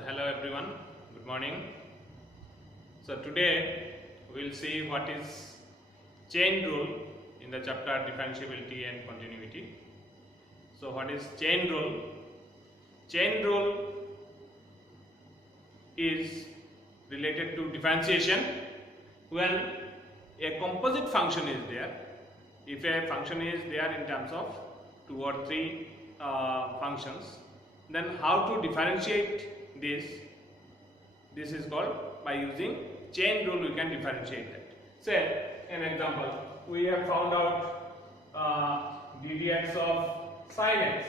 So hello everyone, good morning. So today we will see what is chain rule in the chapter differentiability and continuity. So what is chain rule? Chain rule is related to differentiation when a composite function is there. If a function is there in terms of two or three functions, then how to differentiate this is called by using chain rule we can differentiate that. Say an example, we have found out ddx of sin x,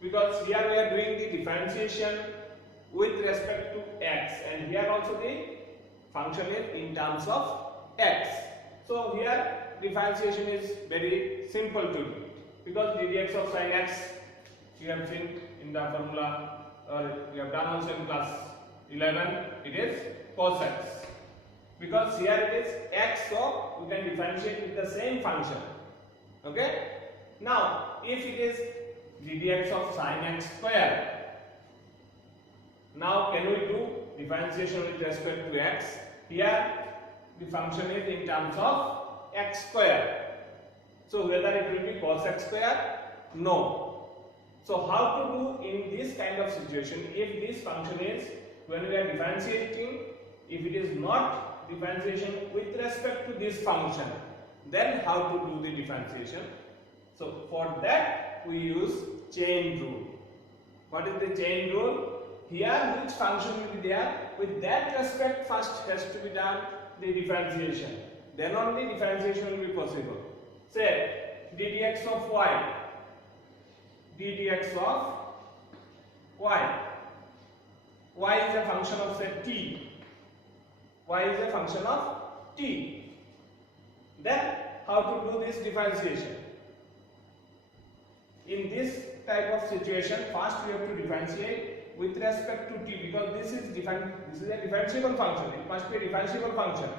because here we are doing the differentiation with respect to x, and here also the function is in terms of x. So here differentiation is very simple to do, because ddx of sin x you have seen in the formula, or you have done also in class 11, it is cos x, because here it is x, so we can differentiate with the same function. Okay, now if it is ddx of sin x square, now can we do differentiation with respect to x? Here the function is in terms of x square, so whether it will be cos x square? No. So how to do in this kind of situation, if this function is, when we are differentiating, if it is not differentiation with respect to this function, then how to do the differentiation? So for that we use chain rule. What is the chain rule? Here which function will be there, with that respect first has to be done the differentiation, then only differentiation will be possible. Say ddx of y, ddx of y is a function of say t, y is a function of t. Then how to do this differentiation? In this type of situation, first we have to differentiate with respect to t, because this is a differentiable function, it must be a differentiable function,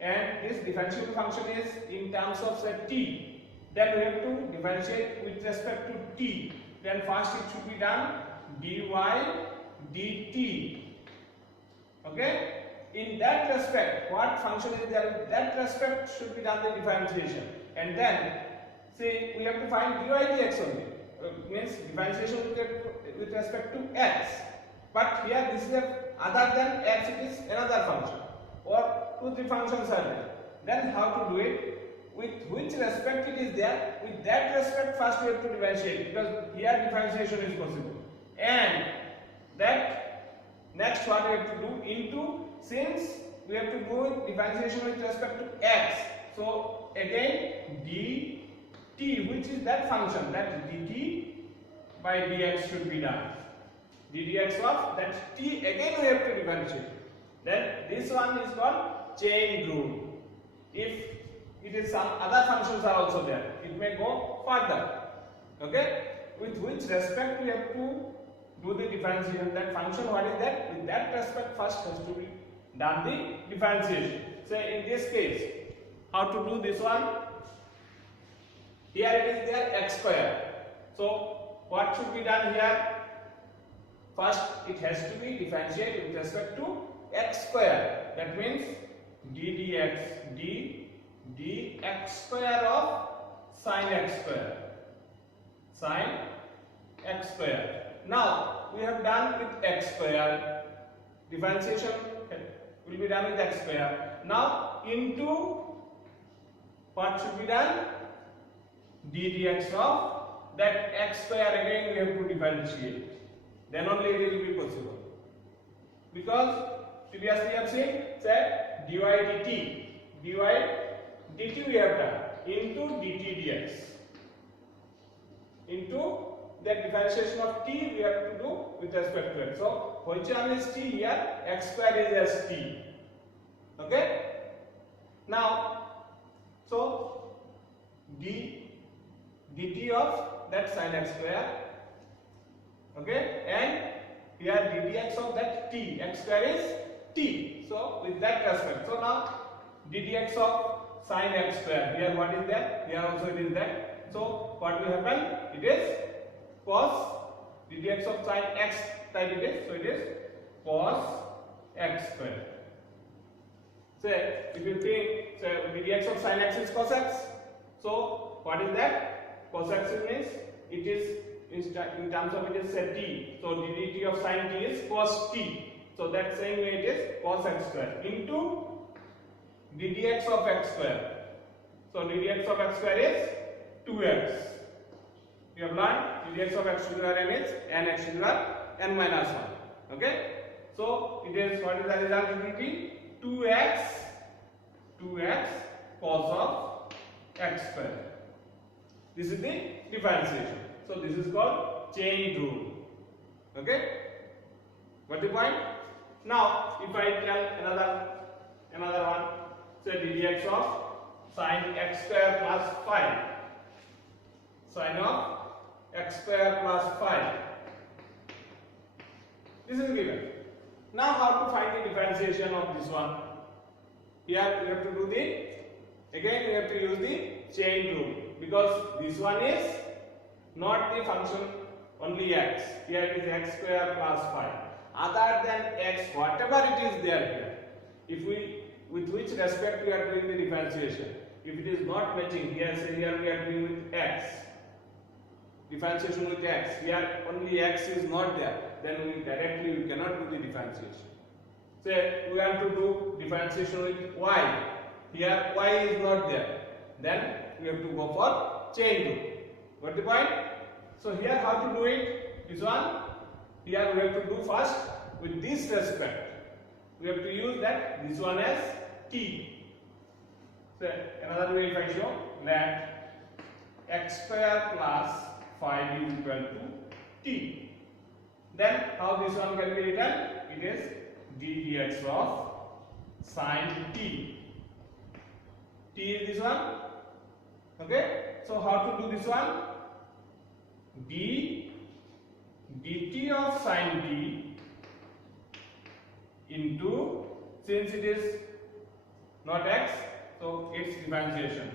and this differentiable function is in terms of say t. Then we have to differentiate with respect to t. Then first it should be done dy dt. Okay, in that respect, what function is there, in that respect should be done the differentiation, and then say we have to find dy dx only, means differentiation with respect to x, but here this is other than x, it is another function, or 2-3 functions are there. Then how to do it? With which respect it is there, with that respect first we have to differentiate, because here differentiation is possible, and that next what we have to do into, since we have to do differentiation with respect to x, so again dt, which is that function, that dt by dx should be done, ddx of that t, again we have to differentiate. Then this one is called chain rule. If it is some other functions are also there, it may go further. Okay, with which respect we have to do the differentiation, that function what is that, with that respect first has to be done the differentiation. Say in this case, how to do this one? Here it is there x square, so what should be done here? First it has to be differentiated with respect to x square, that means dx square of sin x square, sin x square. Now we have done with x square, differentiation will be done with x square. Now into what should be done? ddx of that x square, again we have to differentiate, then only it will be possible, because previously I have seen say dy dt we have done into dt dx, into that differentiation of t we have to do with respect to x. So which one is t here? X square is as t. Okay, now so dt of that sin x square, okay, and here ddx of that t, x square is t, so with that respect, so now ddx of sin x square, here what is that, here also it is that, so what will happen, it is cos ddx of sin x type it is, so it is cos x square. So if you think, so ddx of sin x is cos x, so what is that? Cos x means it is in terms of it is set t, so dt of sin t is cos t, so that same way it is cos x square into ddx of x square. So ddx of x square is 2x. We have learned ddx of x to the power n is n x to the power n minus 1. Okay, so it is, what is the result? It will be 2x cos of x square. This is the differentiation. So this is called chain rule. Okay, got the point? Now if I tell another one, say ddx of sin x square plus 5, sin of x square plus 5, this is given. Now how to find the differentiation of this one? Here we have to do the, again we have to use the chain rule, because this one is not the function only x. Here it is x square plus 5. Other than x, whatever it is there here, if we, with which respect we are doing the differentiation, if it is not matching, here say here we are doing with x, differentiation with x, here only x is not there, then we cannot do the differentiation. Say we want to do differentiation with y, here y is not there, then we have to go for chain rule. Got the point? So here how to do it? This one, here we have to do first with this respect. We have to use that this one as t. So another way if I show, let x square plus 5 is equal to t. Then how this one can be written? It is ddx of sin t. T is this one. Okay. So how to do this one? dt of sin t into, since it is not x, so its differentiation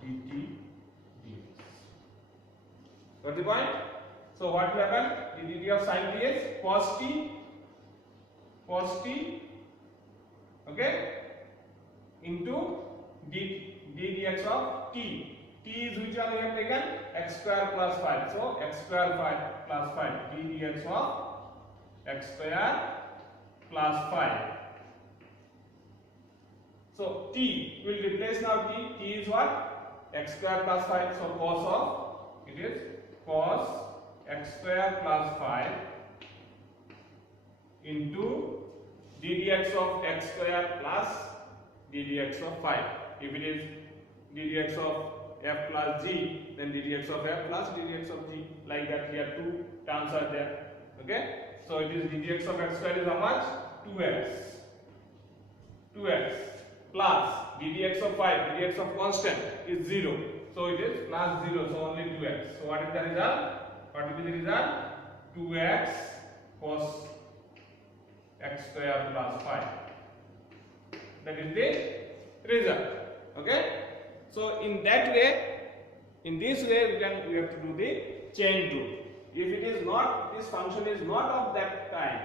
dt dx. Got the point? So what will happen? The dt of sin t is cos t, okay, into ddx of t. T is which one we have taken? X square plus 5. So x square 5 plus 5 ddx of x square plus 5. So t will replace now t. T is what? X square plus 5. So cos of, it is cos x square plus 5 into ddx of x square plus ddx of 5. If it is ddx of f plus g, then ddx of f plus ddx of g, like that. Here two terms are there. Okay, so it is ddx of x square is how much? 2x plus ddx of 5, ddx of constant is 0, so it is plus 0, so only 2x. So what is the result? What will be the result? 2x cos x square plus 5. That is the result. Okay, so in that way, in this way we have to do the chain rule. If it is not, this function is not of that kind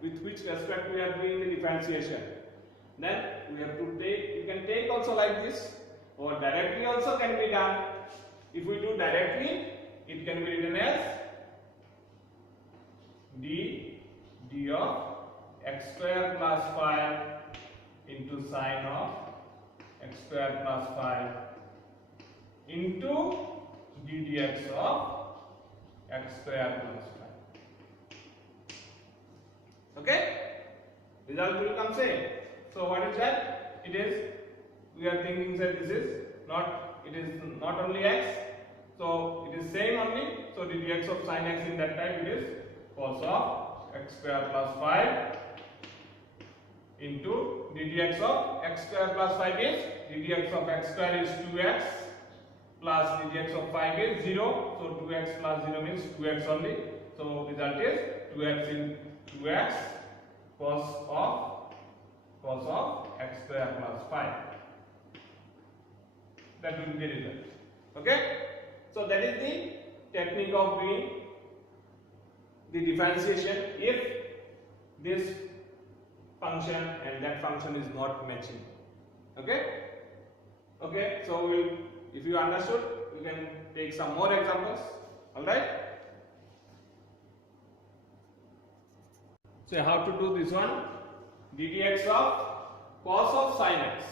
with which respect we are doing the differentiation, then we have to take, you can take also like this, or directly also can be done. If we do directly, it can be written as d of x square plus 5 into sine of x square plus 5 into ddx of x square plus 5. Okay? Result will come same. So what is that? It is, we are thinking that this is not, it is not only x, so it is same only. So ddx of sin x in that type it is cos of x square plus 5 into ddx of x square plus 5 is, ddx of x square is 2x plus ddx of 5 is 0, so 2x plus 0 means 2x only, so result is 2x in 2x cos of x square plus 5. That will be the result. Okay, so that is the technique of doing the differentiation if this function and that function is not matching. Okay, so if you understood, we can take some more examples. All right. So how to do this one? ddx of cos of sin x.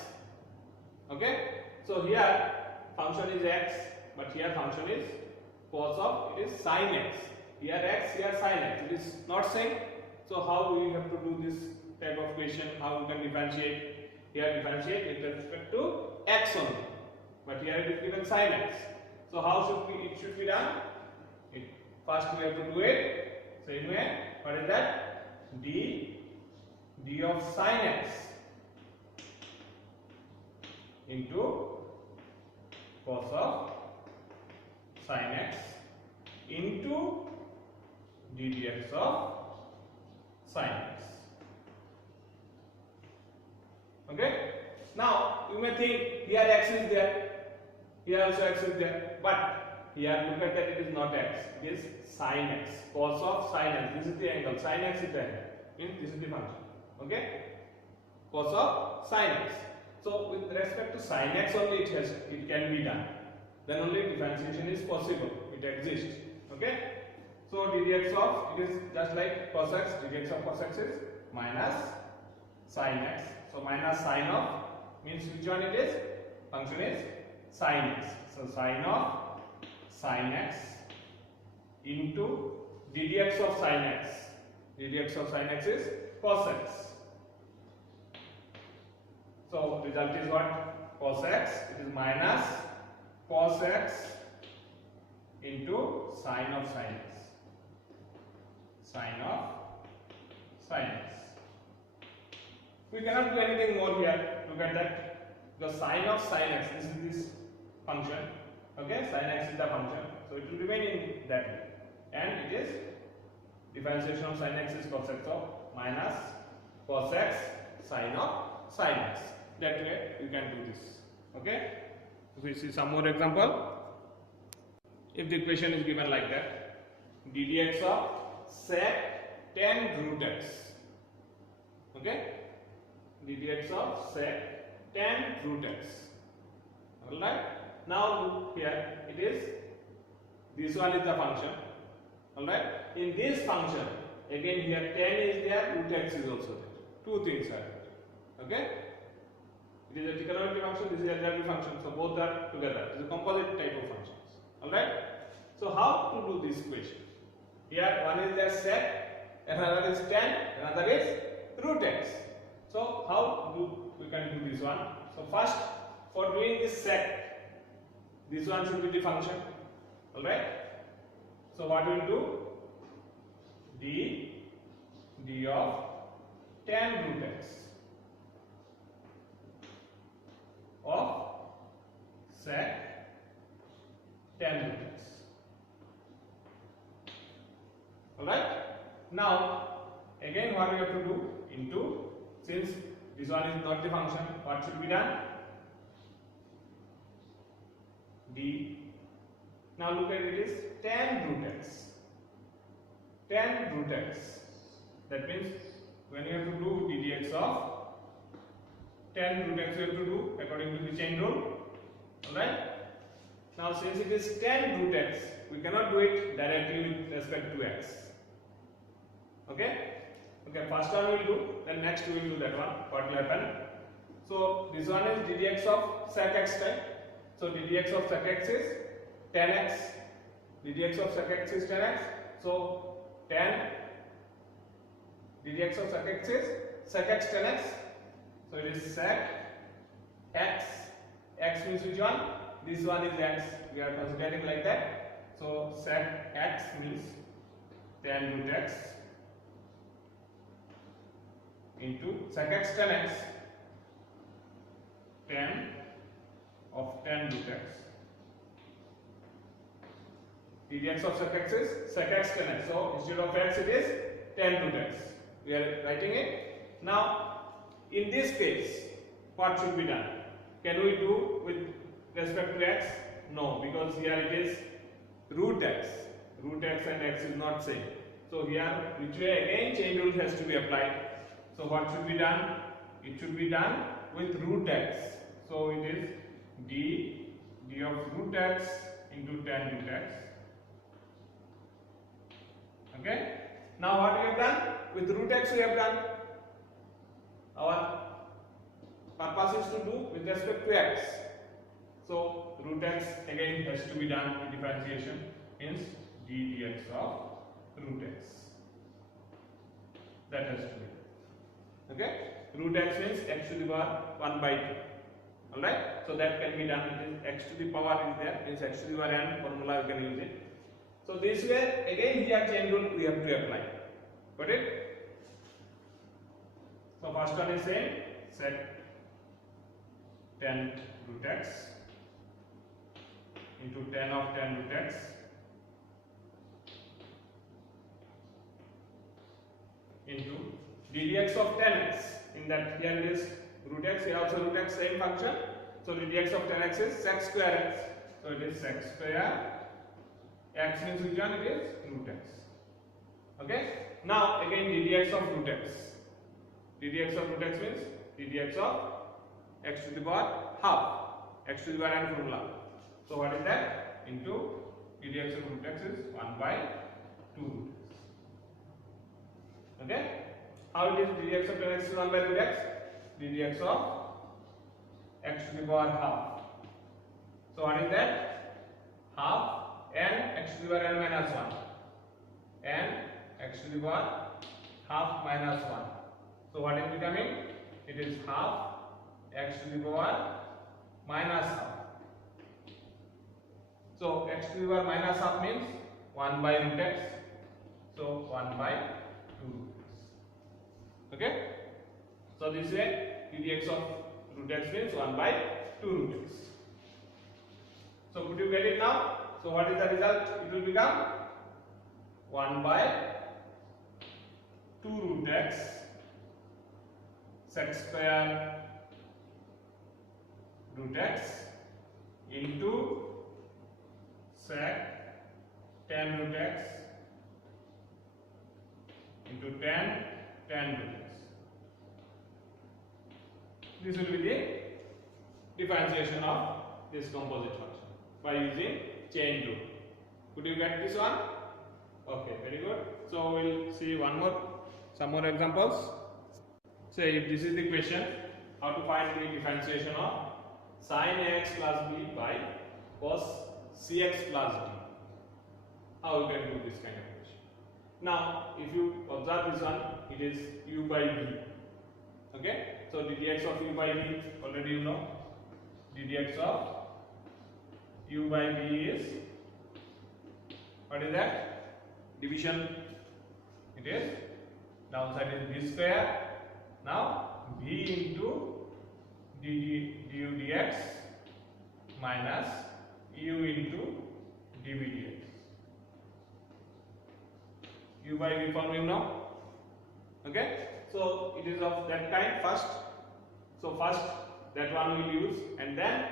Okay, so here function is x, but here function is cos of, it is sin x. Here x, here sin x. It is not same. So how we have to do this type of question? How we can differentiate? Here differentiate with respect to x only, but here it is given sin x. So how it should be done? First we have to do it same way. What is that? d of sin x into cos of sin x into ddx of sin x. Okay. Now you may think here x is there, here also x is there, but here look at that, it is not x, it is sin x, cos of sin x. This is the angle, sin x is the angle, means this is the function. Okay, cos of sin x. So with respect to sin x only it can be done. Then only differentiation is possible. It exists. Okay. So ddx of, it is just like cos x. Ddx of cos x is minus sin x. So minus sin of means which one it is? Function is sin x. So sin of sin x into ddx of sin x. Ddx of sin x is cos x. So result is what? Cos x. It is minus cos x into sin of sin x. Sin of sin x. We cannot do anything more here. Look at that. The sin of sin x. This is this function. Okay, sin x is the function. So it will remain in that way. And it is differentiation of sin x is cos x. So minus cos x sin of sin x. That way you can do this. Okay. If we see some more example, if the equation is given like that, ddx of sec tan root x. Okay, ddx of sec tan root x. All right. Now look here, it is, this one is the function. All right. In this function, again here tan is there, root x is also there. Two things are there. Okay. It is a trigonometry function, this is a algebraic function, so both are together. It is a composite type of functions. Alright? So how to do this equation? Here one is the sec, another is tan, another is root x. So how we can do this one? So first, for doing this sec, this one should be the function. Alright? So what we will do? d of tan root x of sec tan root x. Alright? Now again what we have to do? Into, since this one is not the function, what should be done? D. Now look at it, is tan root x. Tan root x. That means when you have to do ddx of tan root x, you have to do according to the chain rule. Alright? Now since it is tan root x, we cannot do it directly with respect to x. Okay? Okay, first one we will do, then next we will do that one. What will happen? So this one is ddx of sec x type. So ddx of sec x is tan x. ddx of sec x is tan x. So tan ddx of sec x is sec x tan x. So it is sec x. X means which one? This one is x. We are considering like that. So sec x means tan root x into sec x tan x, tan of tan root x. ddx of sec x is sec x tan x. So instead of x it is tan root x. We are writing it. Now in this case, what should be done? Can we do with respect to x? No, because here it is root x. Root x and x is not same. So here which way again chain rule has to be applied. So what should be done? It should be done with root x. So it is d of root x into tan root x. Okay. Now what we have done? With root x we have done. Our purpose is to do with respect to x. So root x again has to be done in differentiation, means d dx of root x. That has to be. Okay. Root x means x to the power 1 by 2. Alright. So that can be done. It is x to the power is there, means x to the power n formula we can use it. So this way again here chain rule we have to apply. Got it? So first one is saying set tan root x into tan of tan root x into ddx of tan x. In that here it is root x, here also root x, same function. So ddx of tan x is sec square x. So it is sec square x means which one? It is root x. Okay. Now again ddx of root x. ddx of root x means ddx of x to the power half, x to the power n formula. So what is that? Into ddx of root x is 1 by 2 root x. Okay. How it is ddx of tan x is 1 by root x? ddx of x to the power half. So what is that? Half n x to the power n minus 1. N x to the power half minus 1. So what is becoming? It is half x to the power minus half. So x to the power minus half means 1 by root x. So 1 by 2 root x. Okay. So this way ddx of root x means 1 by 2 root x. So could you get it now? So what is the result? It will become 1 by 2 root x sec square root x into sec tan root x into tan root x. This will be the differentiation of this composite function by using chain rule. Could you get this one? Okay, very good. So we'll see some more examples. Say if this is the question, how to find the differentiation of sin ax plus b by cos cx plus d. How you can do this kind of question? Now, if you observe this one, it is u by b. Okay, so ddx of u by b already you know. ddx of u by b is, what is that? Division. It is downside is b square. Now b into du dx minus u into dv dx. U by v form you know. Okay, so it is of that kind first. So first that one we will use, and then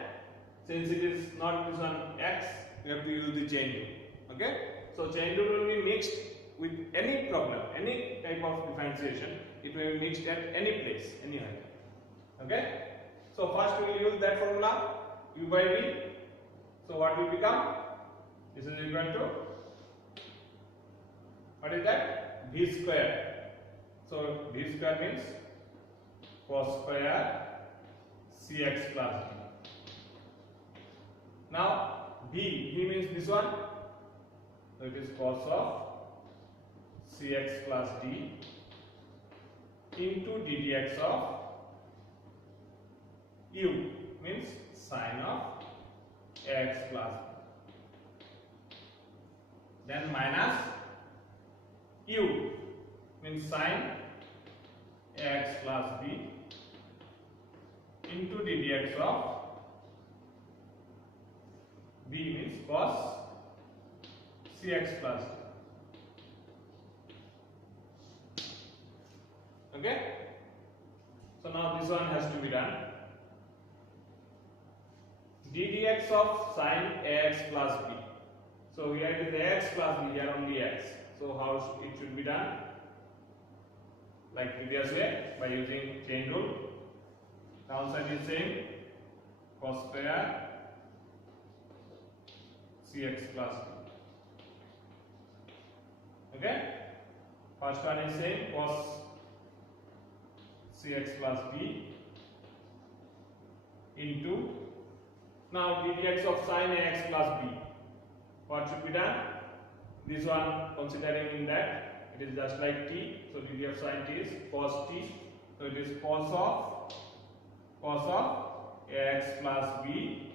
since it is not this one x, we have to use the chain rule. Okay, so chain rule will be mixed with any problem, any type of differentiation. It will be mixed at any place, anywhere. Okay, so first we will use that formula u by v. So what will become? This is equal to, what is that? V square. So v square means cos square cx plus d. Now v means this one. So it is cos of cx plus d into ddx of u means sin of x plus b. Then minus u means sin x plus b into ddx of b means cos cx plus d. Okay, so now this one has to be done. ddx of sin ax plus b. So here it is ax plus b, here only x. So how it should be done? Like previous way, by using chain rule. Downside is same, cos square cx plus b. Okay, first one is same, cos cx plus b into, now ddx of sin ax plus b. What should be done? This one, considering in that it is just like t, so dd of sin t is cos t, so it is cos of ax plus b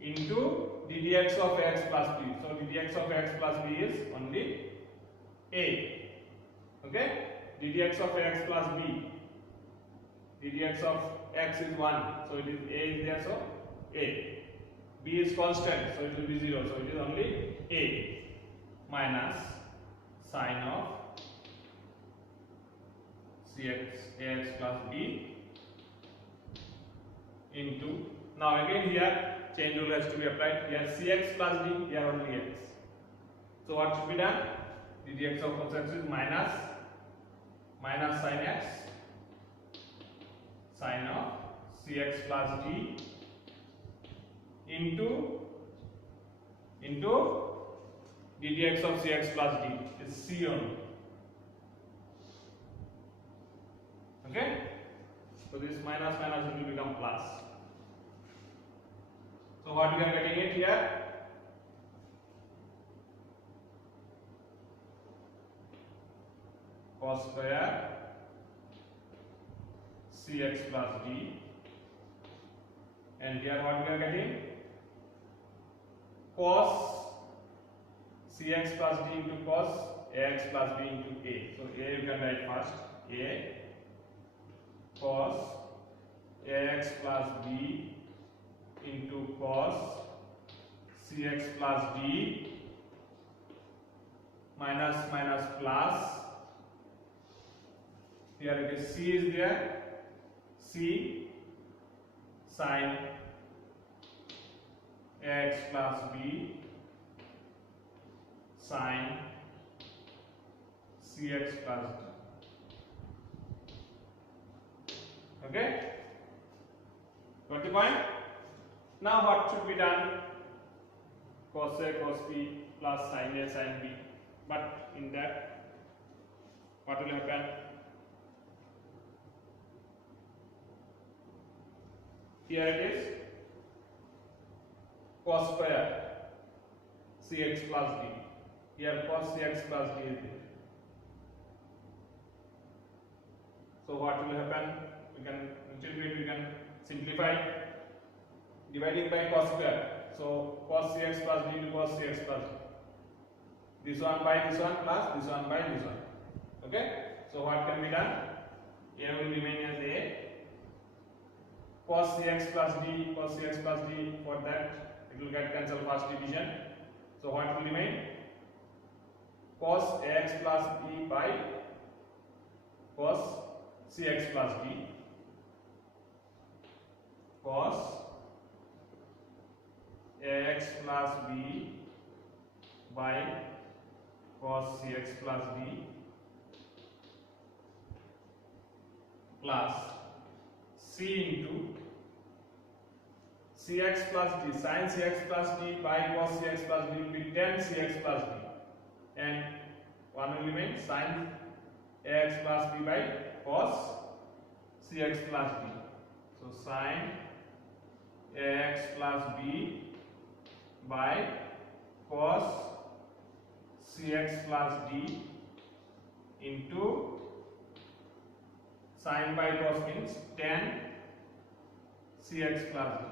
into ddx of x plus b. So ddx of x plus b is only a. Okay, ddx of x plus b, ddx of x is 1, so it is a is there, so a. B is constant, so it will be 0, so it is only a minus sine of ax plus b into, now again here chain rule has to be applied. Here cx plus d, here only x. So what should be done? ddx of cos x is minus sin x, sine of cx plus d into ddx of cx plus d is c only. Okay, so this minus will become plus. So what we are getting it here? Cos square cx plus d, and here what we are getting? Cos cx plus d into cos ax plus b into a. So a you can write first, a cos ax plus b into cos cx plus d minus plus. Here it is c is there, c sin x plus b sin cx plus d. Okay, got the point? Now what should be done? Cos a cos b plus sin a sin b. But in that, what will happen? Here it is cos square cx plus d. Here cos cx plus d is there. So what will happen? We can simplify, dividing by cos square. So cos cx plus d to cos cx plus d. This one by this one plus this one by this one. Okay. So what can be done? A will remain as a. Cos cx plus d, for that it will get cancelled first division. So what will remain? Cos ax plus b by cos cx plus d, cos ax plus b by cos cx plus d plus c into cx plus d, sin cx plus d by cos cx plus d will be tan cx plus d, and one will remain sin ax plus b by cos cx plus d. So sin ax plus b by cos cx plus d into sin by cos means tan cx plus d.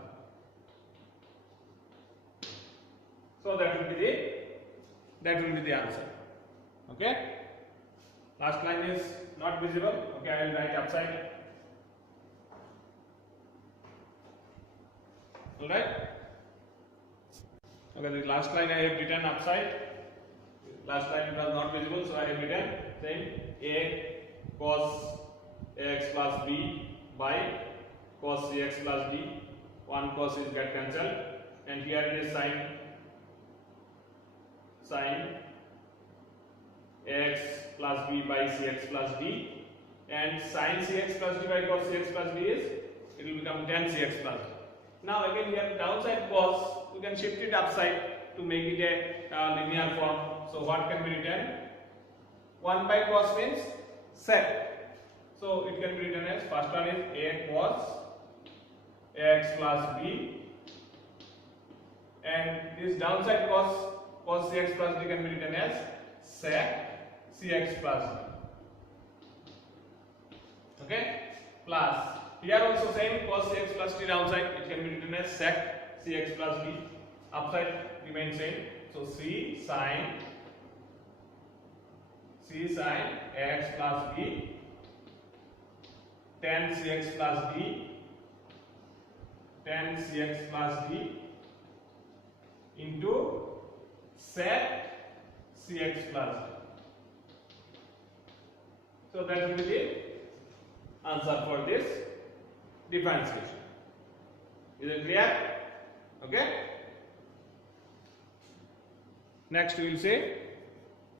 So that will be the answer. Okay. Last line is not visible. Okay, I will write upside. All right. Okay, the last line I have written upside. Last line it was not visible, so I have written saying a cos ax plus b by cos cx plus d. One cos is get cancelled, and here it is sin x plus b by cx plus d, and sin cx plus d by cos cx plus d is, it will become tan cx plus d. Now again here downside cos, you can shift it upside to make it a linear form. So what can be written? 1 by cos means sec. So it can be written as, first one is a cos x plus b, and this downside cos cx plus d can be written as sec cx plus d. Okay, plus here also same cos cx plus d downside, it can be written as sec cx plus d, upside remains same. So c sin x plus b tan cx plus d into sec cx plus d. So that will be the answer for this differentiation. Is it clear? Okay. Next we will say,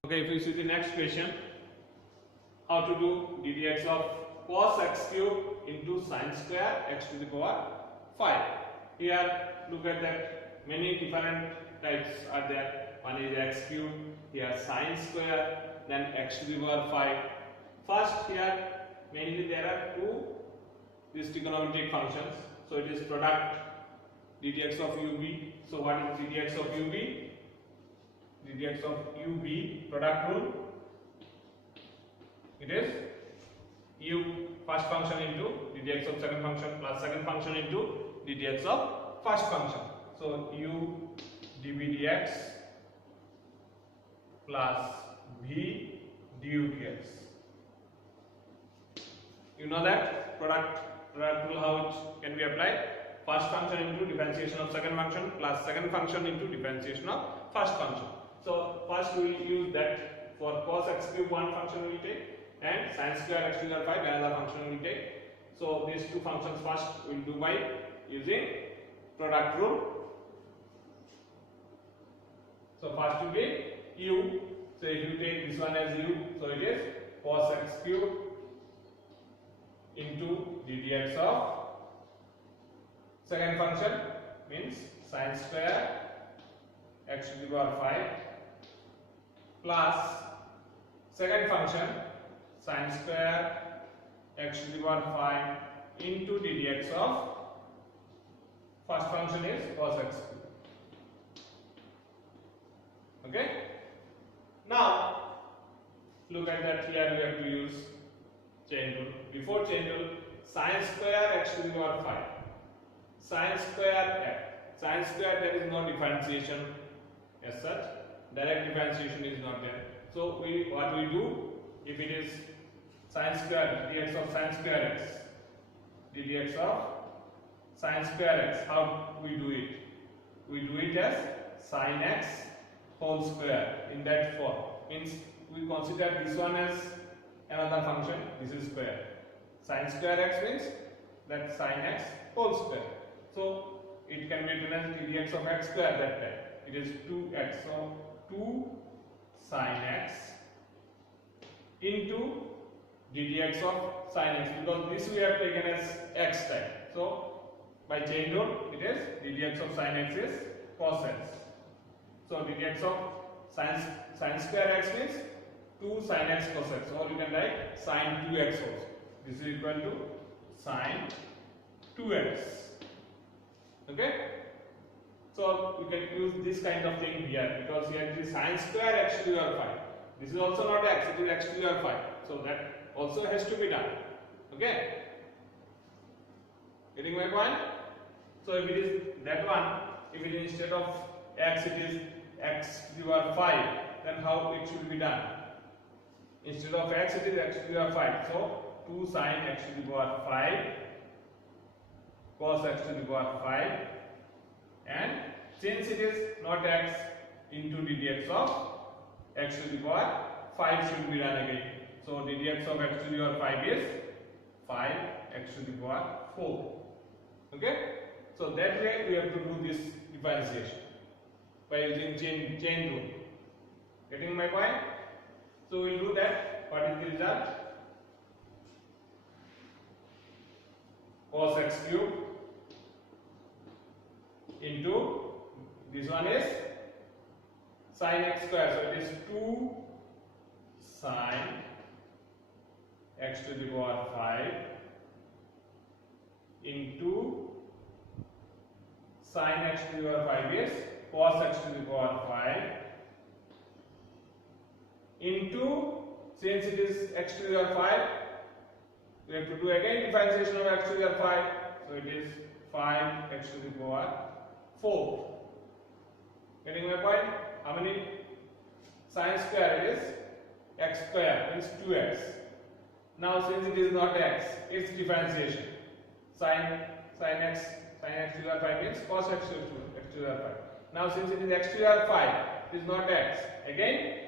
okay, if we see the next question, how to do ddx of cos x cube into sin square x to the power 5. Here look at that, many different types are there. One is x cube, here sin square, then x to the power 5. First here mainly there are two these trigonometric functions. So it is product ddx of ub. So what is ddx of ub? ddx of ub, product rule, it is u first function into ddx of second function plus second function into ddx of first function. So u dv dx plus v du dx. You know that product rule, how it can be applied? First function into differentiation of second function plus second function into differentiation of first function. So first we will use that for cos x cube one function we will take, and sin square x to the power 5 another function we will take. So these two functions first we will do by using product rule. So first will be u. So if you take this one as u, so it is cos x cube into ddx of second function means sin square x to the power 5 plus second function sin square x to the power 5 into ddx of first function is cos x cube. Okay. Now look at that, here we have to use chain rule. Before chain rule, sin square x to the power 5, sin square x, sin square there is no differentiation as such, direct differentiation is not there. So what we do, if it is sin square ddx of sin square x, ddx of sin square x, how we do it? We do it as sin x whole square in that form. Means we consider this one as another function, this is square. Sin square x means that sin x whole square. So it can be written as ddx of x square that time. It is 2x. So 2 sin x into ddx of sin x, because this we have taken as x time. So by chain rule it is ddx of sin x is cos x. So ddx of sin square x means 2 sin x cos x, or you can write sin 2x also. This is equal to sin 2x. Okay. So you can use this kind of thing here, because here it is sin square x to the power 5. This is also not x, it is x to the power 5. So that also has to be done. Okay. Getting my point? So if it is that one, if it is instead of x it is x to the power 5, then how it should be done? Instead of x it is x to the power 5. So 2 sin x to the power 5 cos x to the power 5, and since it is not x, into ddx of x to the power 5 should be done again. So ddx of x to the power 5 is 5 x to the power 4. Okay. So that way we have to do this differentiation by using chain rule. Getting my point? So we'll do that. What is the result? Cos x cube into this one is sin x square. So it is 2 sin x to the power 5 into sin x to the power 5 is cos x to the power 5 into, since it is x to the power 5, we have to do again differentiation of x to the power 5. So it is 5 x to the power 4. Getting my point? How many sin square it is? X square means 2x. Now since it is not x, its differentiation. Sin x to the power 5 means cos x to the power 5. Now since it is x to the power 5, it is not x. Again,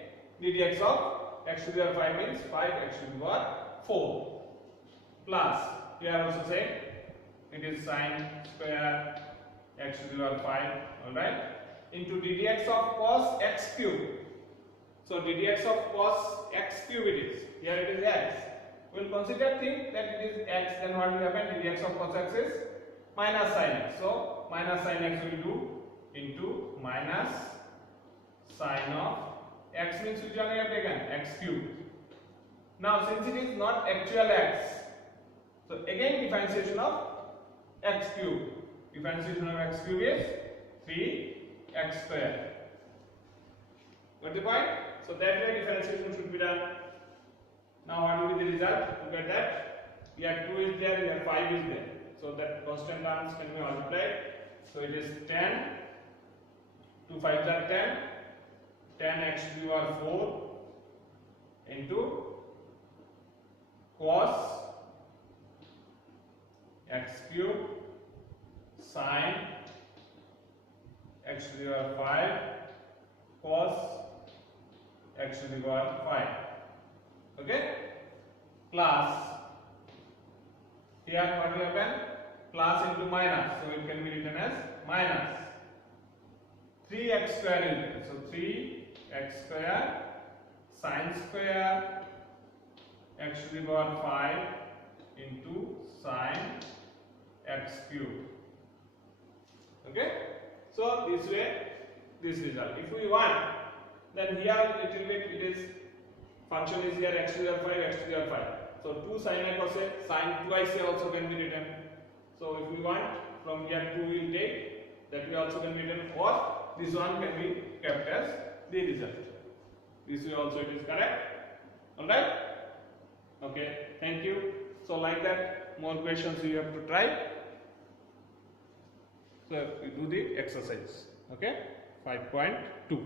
ddx of x to the power 5 means 5x to the power 4. Plus, here also same, it is sin square x to the power 5, alright, into ddx of cos x cube. So ddx of cos x cube it is, here it is x. We will consider think that it is x, then what will happen? Ddx of cos x is minus sin x. So minus sin x will do into minus sin of x means which one we have taken? X cube. Now since it is not actual x, so again differentiation of x cube. Differentiation of x cube is 3x square. Got the point? So that way differentiation should be done. Now what will be the result? Look at that. Here 2 is there, here 5 is there. So that constant terms can be multiplied. So it is 10, 2 5s are 10, 10x to the power 4 into cos x cube sin x to the power 5 cos x to the power 5. Okay? Plus, here what will happen? Plus into minus, so it can be written as minus 3x square is there. So 3x square sin square x to the power 5 into sin x cube. Okay? So this way, this result. If we want, then here little bit it is function is here x to the power 5, x to the power 5. So 2 sin a cos a, sin twice a also can be written. So if we want, from here 2 we will take, that way also can be written, or this one can be kept as the result. This way also it is correct. Alright? Okay, thank you. So like that, more questions you have to try. So we do the exercise. Okay, 5.2.